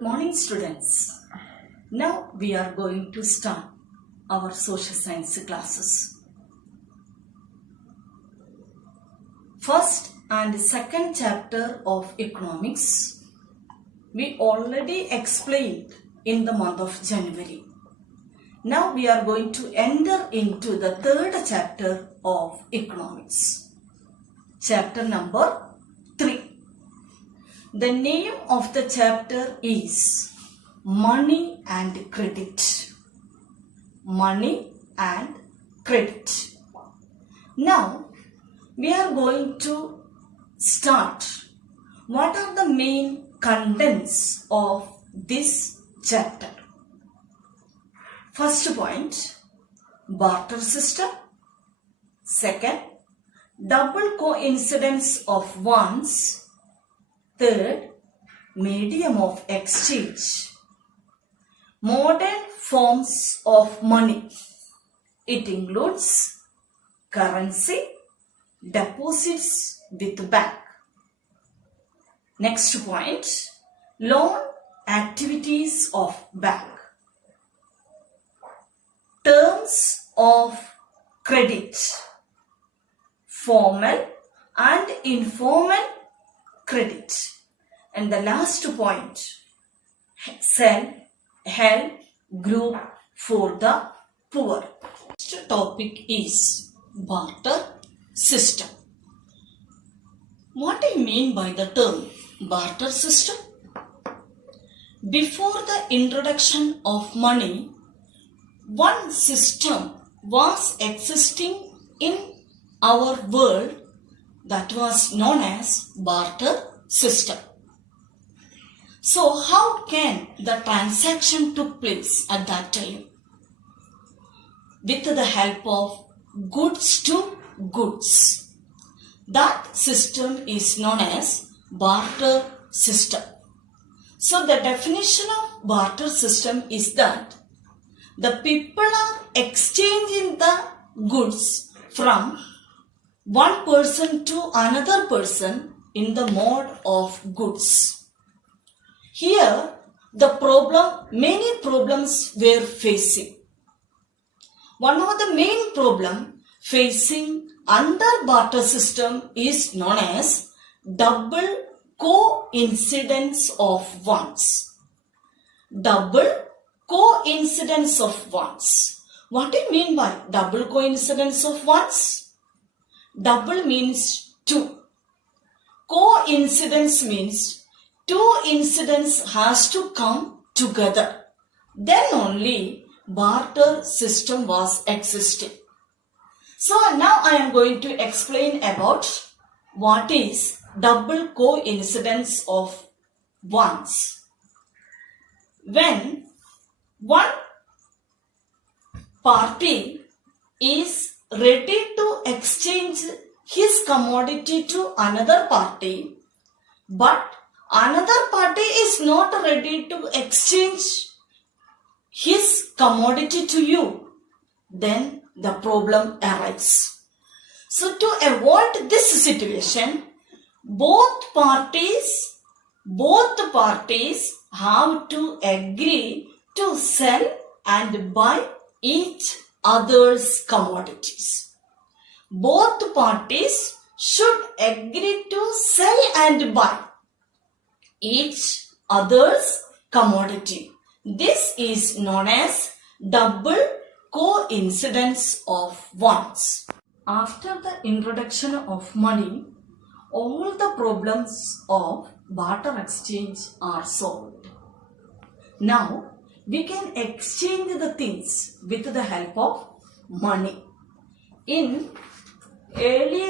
Good morning, students. Now we are going to start our social science classes. First and second chapter of economics we already explained in the month of January. Now we are going to enter into the third chapter of economics. Chapter number 3. The name of the chapter is Money and Credit. Money and Credit. Now, we are going to start. What are the main contents of this chapter? First point, barter system. Second, double coincidence of ones. Third, medium of exchange. Modern forms of money. It includes currency, deposits with bank. Next point, loan activities of bank. Terms of credit. Formal and informal credit. And the last point, self-help group for the poor. Next topic is barter system. What I mean by the term barter system? Before the introduction of money, one system was existing in our world that was known as barter system. So how can the transaction took place at that time? With the help of goods to goods. That system is known as barter system. So the definition of barter system is that the people are exchanging the goods from one person to another person in the mode of goods. Here, many problems were facing. One of the main problem facing under barter system is known as double coincidence of ones. Double coincidence of ones. What do you mean by double coincidence of ones? Double means two. Coincidence means two incidents has to come together. Then only barter system was existing. So now I am going to explain about what is double coincidence of ones. When one party is ready to exchange his commodity to another party, but another party is not ready to exchange his commodity to you, then the problem arises. So to avoid this situation, both parties have to agree to sell and buy each other's commodities. Both parties should agree to sell and buy each other's commodity. This is known as double coincidence of ones. After the introduction of money, all the problems of barter exchange are solved. Now, we can exchange the things with the help of money. In very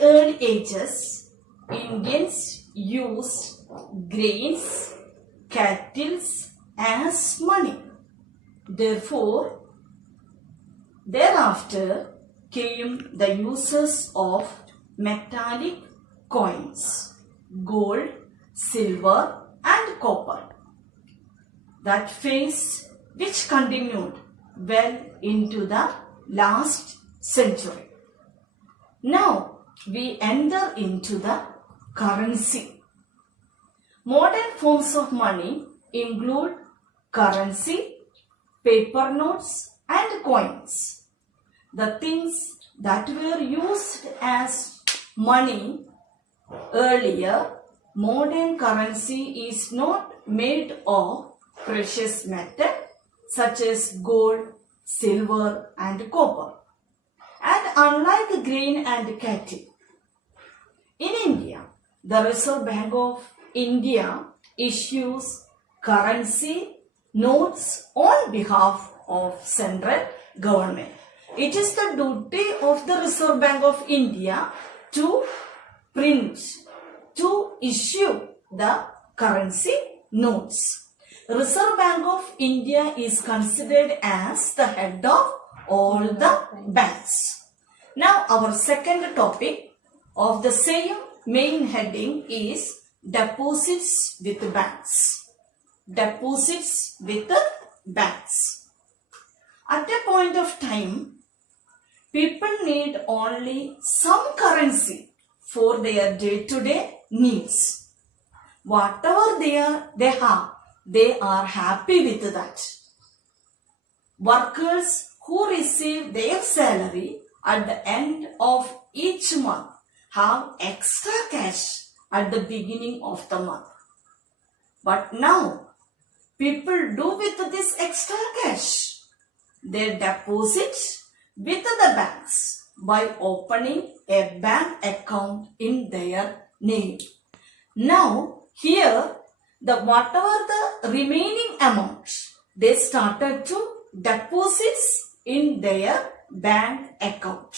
early ages, Indians used grains, cattle as money. Therefore, thereafter came the uses of metallic coins, gold, silver and copper. That phase which continued well into the last century. Now we enter into the currency. Modern forms of money include currency, paper notes and coins. The things that were used as money earlier, modern currency is not made of precious metal such as gold, silver and copper. And unlike grain and cattle, in India, the Reserve Bank of India issues currency notes on behalf of central government. It is the duty of the Reserve Bank of India to print, to issue the currency notes. Reserve Bank of India is considered as the head of all the banks. Now our second topic of the same main heading is deposits with banks. Deposits with banks. At a point of time, people need only some currency for their day-to-day needs. Whatever they have, they are happy with that. Workers who receive their salary at the end of each month have extra cash at the beginning of the month. But now, people do with this extra cash. They deposit with the banks by opening a bank account in their name. Now, here, whatever the remaining amount, they started to deposits in their bank account.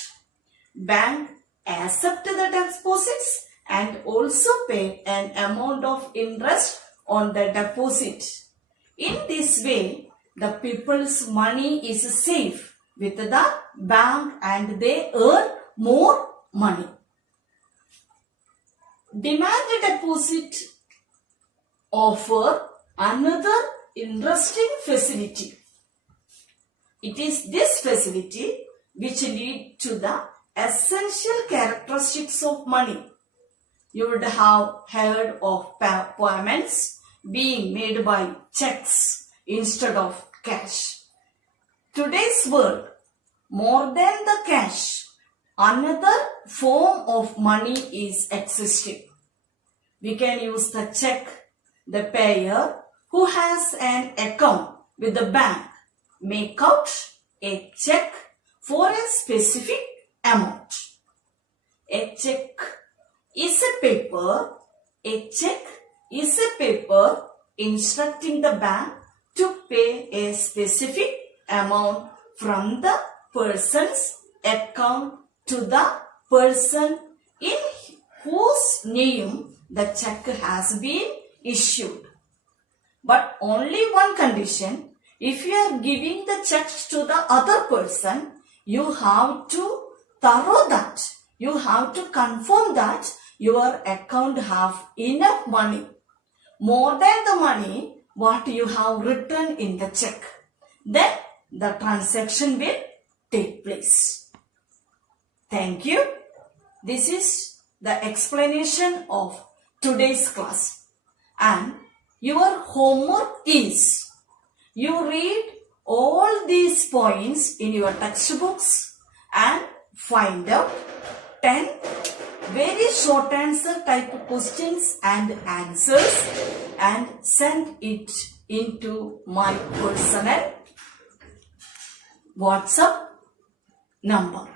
Bank accept the deposits and also pay an amount of interest on the deposit. In this way, the people's money is safe with the bank and they earn more money. Demand deposit offer another interesting facility. It is this facility which lead to the essential characteristics of money. You would have heard of payments being made by checks instead of cash. Today's world, more than the cash, another form of money is existing. We can use the check. The payer who has an account with the bank make out a check for a specific amount. A check is a paper. A check is a paper instructing the bank to pay a specific amount from the person's account to the person in whose name the check has been issued. But only one condition: if you are giving the checks to the other person, you have to thorough that. You have to confirm that your account have enough money, more than the money what you have written in the check. Then the transaction will take place. Thank you. This is the explanation of today's class. And your homework is, you read all these points in your textbooks and find out 10 very short answer type questions and answers and send it into my personal WhatsApp number.